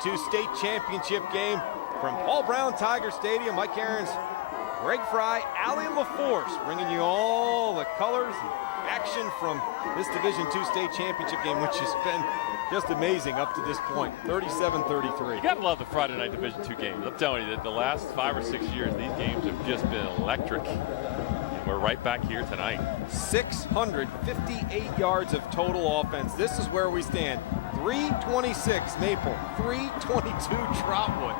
Two state championship game from Paul Brown Tiger Stadium. Mike Aarons, Greg Fry, Allie LaForce bringing you all the colors and action from this Division II state championship game, which has been just amazing up to this point. 37-33. You gotta love the Friday night Division II games. I'm telling you that the last 5 or 6 years, these games have just been electric. And we're right back here tonight. 658 yards of total offense. This is where we stand. 326 Maple, 322 Trotwood.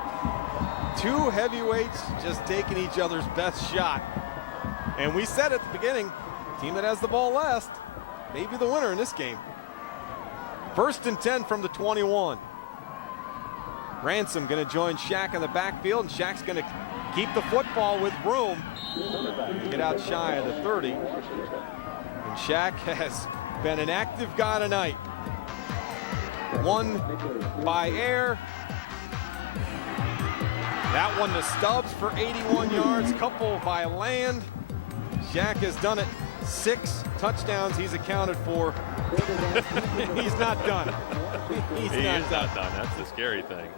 Two heavyweights just taking each other's best shot. And we said at the beginning, team that has the ball last may be the winner in this game. 1st and 10 from the 21. Ransom going to join Shaq in the backfield, and Shaq's going to keep the football with room. Get out shy of the 30. And Shaq has been an active guy tonight. One by air. That one to Stubbs for 81 yards, couple by land. Shaq has done it. 6 touchdowns he's accounted for. He's not done. He's not done. That's the scary thing.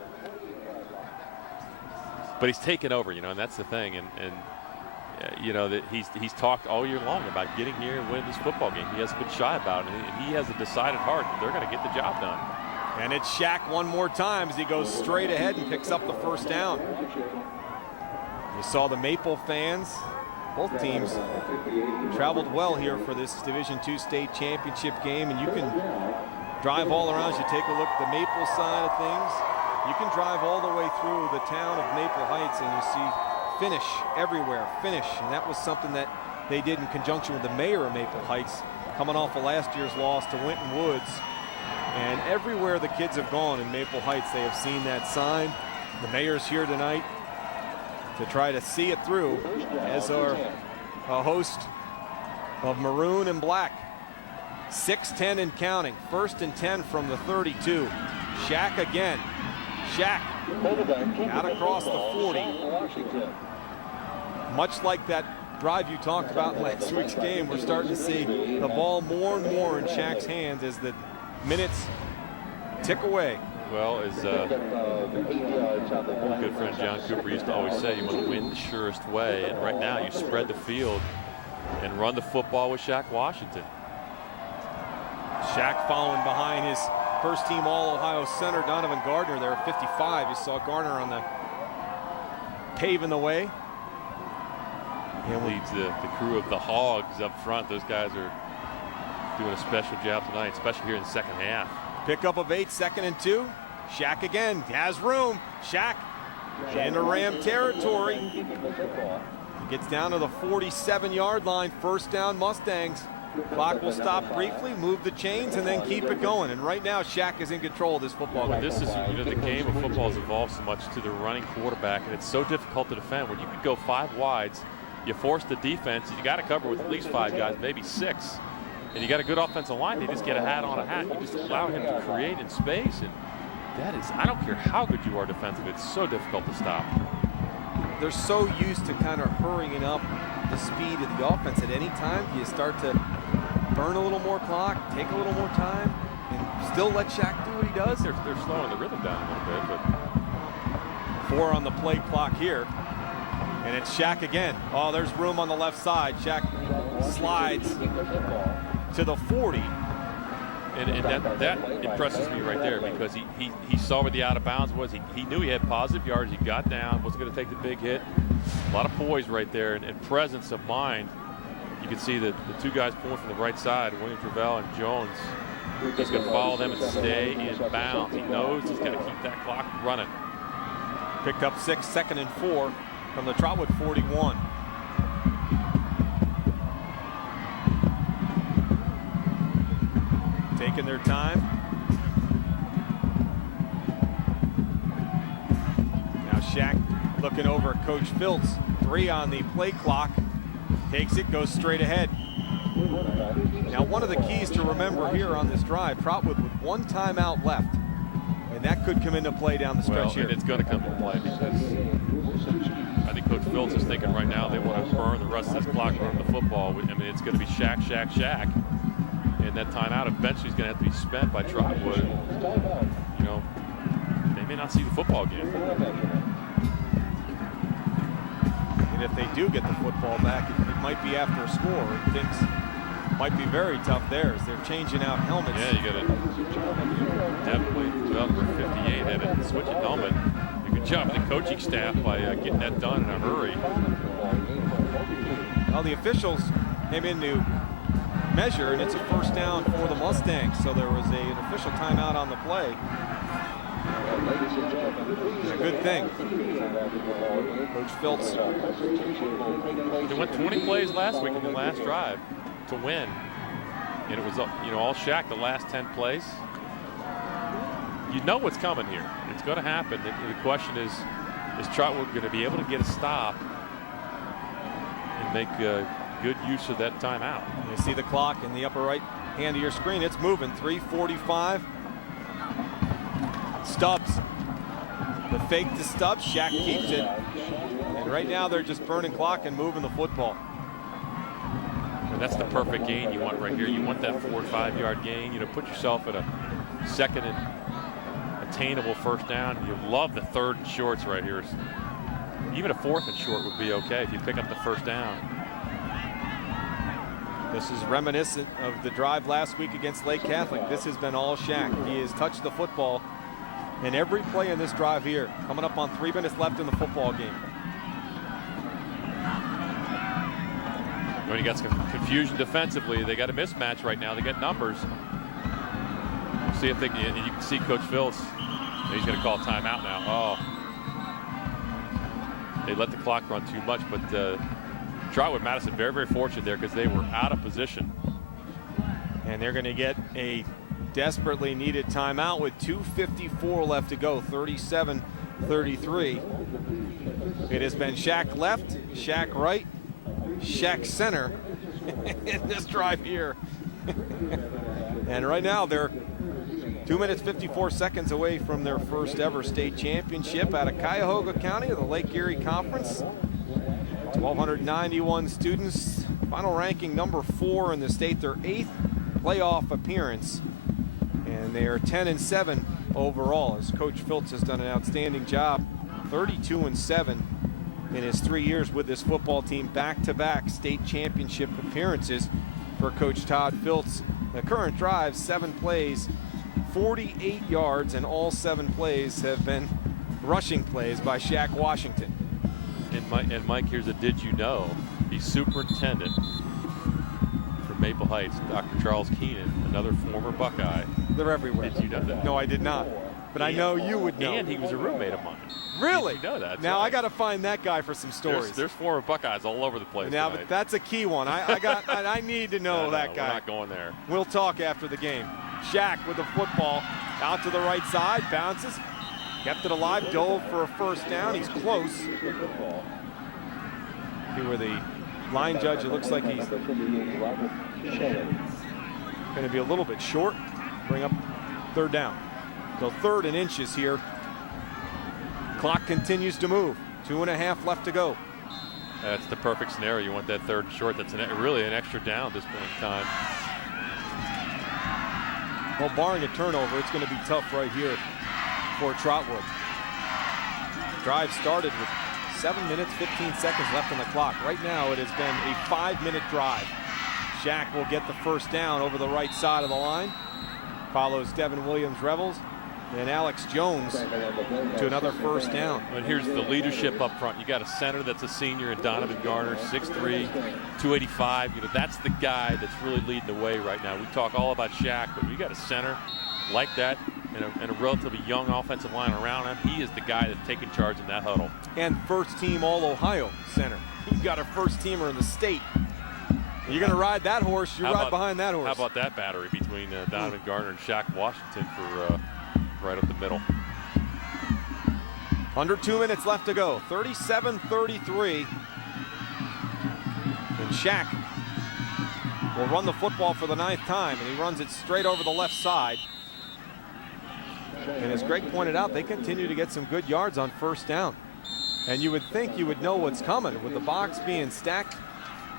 But he's taken over, you know, and that's the thing. And you know, that he's talked all year long about getting here and winning this football game. He hasn't been shy about it. And he has a decided heart that they're going to get the job done. And it's Shaq one more time as he goes straight ahead and picks up the 1st down. You saw the Maple fans, both teams traveled well here for this Division II state championship game, and you can drive all around. As you take a look at the Maple side of things, you can drive all the way through the town of Maple Heights and you see finish everywhere, finish. And that was something that they did in conjunction with the mayor of Maple Heights, coming off of last year's loss to Winton Woods. And everywhere the kids have gone in Maple Heights, they have seen that sign. The mayor's here tonight to try to see it through, as are a host of maroon and black. 6-10 and counting. 1st and 10 from the 32. Shaq again. Shaq out across the 40. Much like that drive you talked about in last week's game, we're starting to see the ball more and more in Shaq's hands as the minutes tick away. Well, as good friend John Cooper used to always say, you want to win the surest way. And right now you spread the field and run the football with Shaq Washington. Shaq following behind his first-team All-Ohio center, Donovan Gardner, there at 55. You saw Gardner on the paving the way. He leads the crew of the Hogs up front. Those guys are doing a special job tonight, especially here in the second half. Pickup of 8, 2nd and 2. Shaq again, has room. Shaq into Ram territory. He gets down to the 47-yard line. 1st down, Mustangs. Clock will stop briefly, move the chains, and then keep it going. And right now, Shaq is in control of this football game. This is, you know, the game of football has evolved so much to the running quarterback, and it's so difficult to defend. When you could go 5 wides, you force the defense, you got to cover with at least 5 guys, maybe 6. And you got a good offensive line, they just get a hat on a hat. You just allow him to create in space. And that is, I don't care how good you are defensive, it's so difficult to stop. They're so used to kind of hurrying up the speed of the offense. At any time, you start to burn a little more clock, take a little more time, and still let Shaq do what he does. They're slowing the rhythm down a little bit. But 4 on the play clock here. And it's Shaq again. Oh, there's room on the left side. Shaq slides to the 40. And that impresses me right there, because he saw where the out of bounds was. He knew he had positive yards. He got down, wasn't going to take the big hit. A lot of poise right there and presence of mind. You can see that the 2 guys pulling from the right side, Williams Ravel and Jones, he's going to follow them and stay in bounds. He knows he's got to keep that clock running. Picked up 6, 2nd and 4 from the Trotwood 41. Taking their time. Now Shaq looking over at Coach Filtz. 3 on the play clock. Takes it, goes straight ahead. Now one of the keys to remember here on this drive, Trotwood with 1 timeout left. And that could come into play down the stretch here. And it's going to come into play, because I think Coach Filtz is thinking right now they want to burn the rest of this clock, run the football. I mean, it's going to be Shaq, Shaq, Shaq. And that timeout eventually is going to have to be spent by Trotwood. You know, maybe may not see the football again. And if they do get the football back, it might be after a score. Things might be very tough there as they're changing out helmets. Yeah, you got to definitely, well, number 58 had a switch at helmet. Good job of the coaching staff by getting that done in a hurry. Well, the officials came in to measure, and it's a first down for the Mustangs. So there was an official timeout on the play. It's a good thing. Coach Philtz. They went 20 plays last week in the last drive to win, and it was all Shaq the last 10 plays. You know what's coming here. It's going to happen. The question is Trotwood going to be able to get a stop and make good use of that timeout? You see the clock in the upper right hand of your screen. It's moving. 3:45. Stubbs. The fake to Stubbs. Shaq keeps it. And right now they're just burning clock and moving the football. And that's the perfect gain you want right here. You want that 4 or 5 yard gain. Put yourself at a second and attainable first down. You love the 3rd and shorts right here. Even a 4th and short would be okay if you pick up the first down. This is reminiscent of the drive last week against Lake Catholic. This has been all Shaq. He has touched the football in every play in this drive here. Coming up on 3 minutes left in the football game. When you got some confusion defensively, they got a mismatch right now. They got numbers. See if they can, and you can see Coach Philtz. He's going to call timeout now. Oh, they let the clock run too much, but Trotwood Madison very, very fortunate there because they were out of position. And they're going to get a desperately needed timeout with 2:54 left to go, 37-33. It has been Shaq left, Shaq right, Shaq center in this drive here. And right now they're 2 minutes 54 seconds away from their first ever state championship out of Cuyahoga County of the Lake Erie Conference. 1,291 students, final ranking number 4 in the state, their 8th playoff appearance, and they are 10-7 overall as Coach Philtz has done an outstanding job. 32-7 in his 3 years with this football team, back-to-back state championship appearances for Coach Todd Philtz. The current drive, 7 plays, 48 yards, and all 7 plays have been rushing plays by Shaq Washington. And Mike, here's a did you know? The superintendent for Maple Heights, Dr. Charles Keenan, another former Buckeye. They're everywhere. Did you know that? No, I did not. But I know you would know. And he was a roommate of mine. Really? Did you know that? Now right. I got to find that guy for some stories. There's former Buckeyes all over the place. Now, tonight. but that's a key one. I need to know that guy. We're not going there. We'll talk after the game. Shaq with the football out to the right side, bounces, kept it alive, dove for a first down. He's close. See where the line judge, it looks like he's going to be a little bit short. Bring up 3rd down. So 3rd and inches here. Clock continues to move. 2.5 left to go. That's the perfect scenario. You want that 3rd and short. That's really an extra down at this point in time. Well, barring a turnover, it's going to be tough right here for Trotwood. Drive started with 7 minutes, 15 seconds left on the clock. Right now, it has been a 5-minute drive. Shaq will get the first down over the right side of the line. Follows Devin Williams-Revels and Alex Jones to another first down. And here's the leadership up front. You got a center that's a senior in Donovan Garner, 6'3", 285. That's the guy that's really leading the way right now. We talk all about Shaq, but you got a center like that and a relatively young offensive line around him. He is the guy that's taking charge in that huddle. And first-team All-Ohio center. He's got a first-teamer in the state. You're going to ride that horse, you ride behind that horse. How about that battery between Donovan Garner and Shaq Washington for right up the middle. Under 2 minutes left to go. 37-33. And Shaq will run the football for the 9th time, and he runs it straight over the left side. And as Greg pointed out, they continue to get some good yards on first down. And you would think you would know what's coming with the box being stacked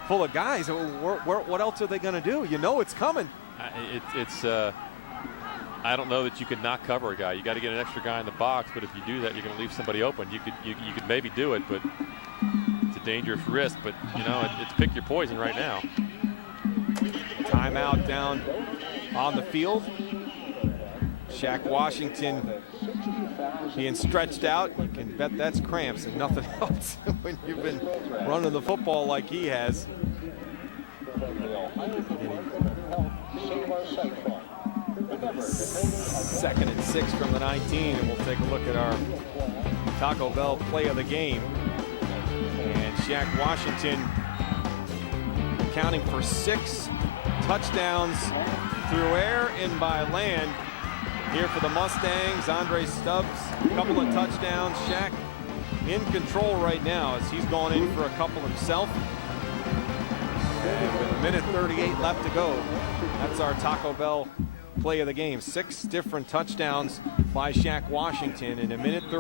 full of guys. What else are they going to do? You know it's coming. I don't know that you can not cover a guy. You got to get an extra guy in the box, but if you do that, you're going to leave somebody open. You could maybe do it, but it's a dangerous risk. But you know, it's pick your poison right now. Timeout down on the field. Shaq Washington being stretched out. You can bet that's cramps and nothing else when you've been running the football like he has. Second and 6 from the 19, and we'll take a look at our Taco Bell play of the game. And Shaq Washington accounting for 6 touchdowns through air and by land here for the Mustangs. Andre Stubbs, a couple of touchdowns. Shaq in control right now as he's gone in for a couple himself. And with a minute 38 left to go, that's our Taco Bell play of the game. 6 different touchdowns by Shaq Washington in a minute 30.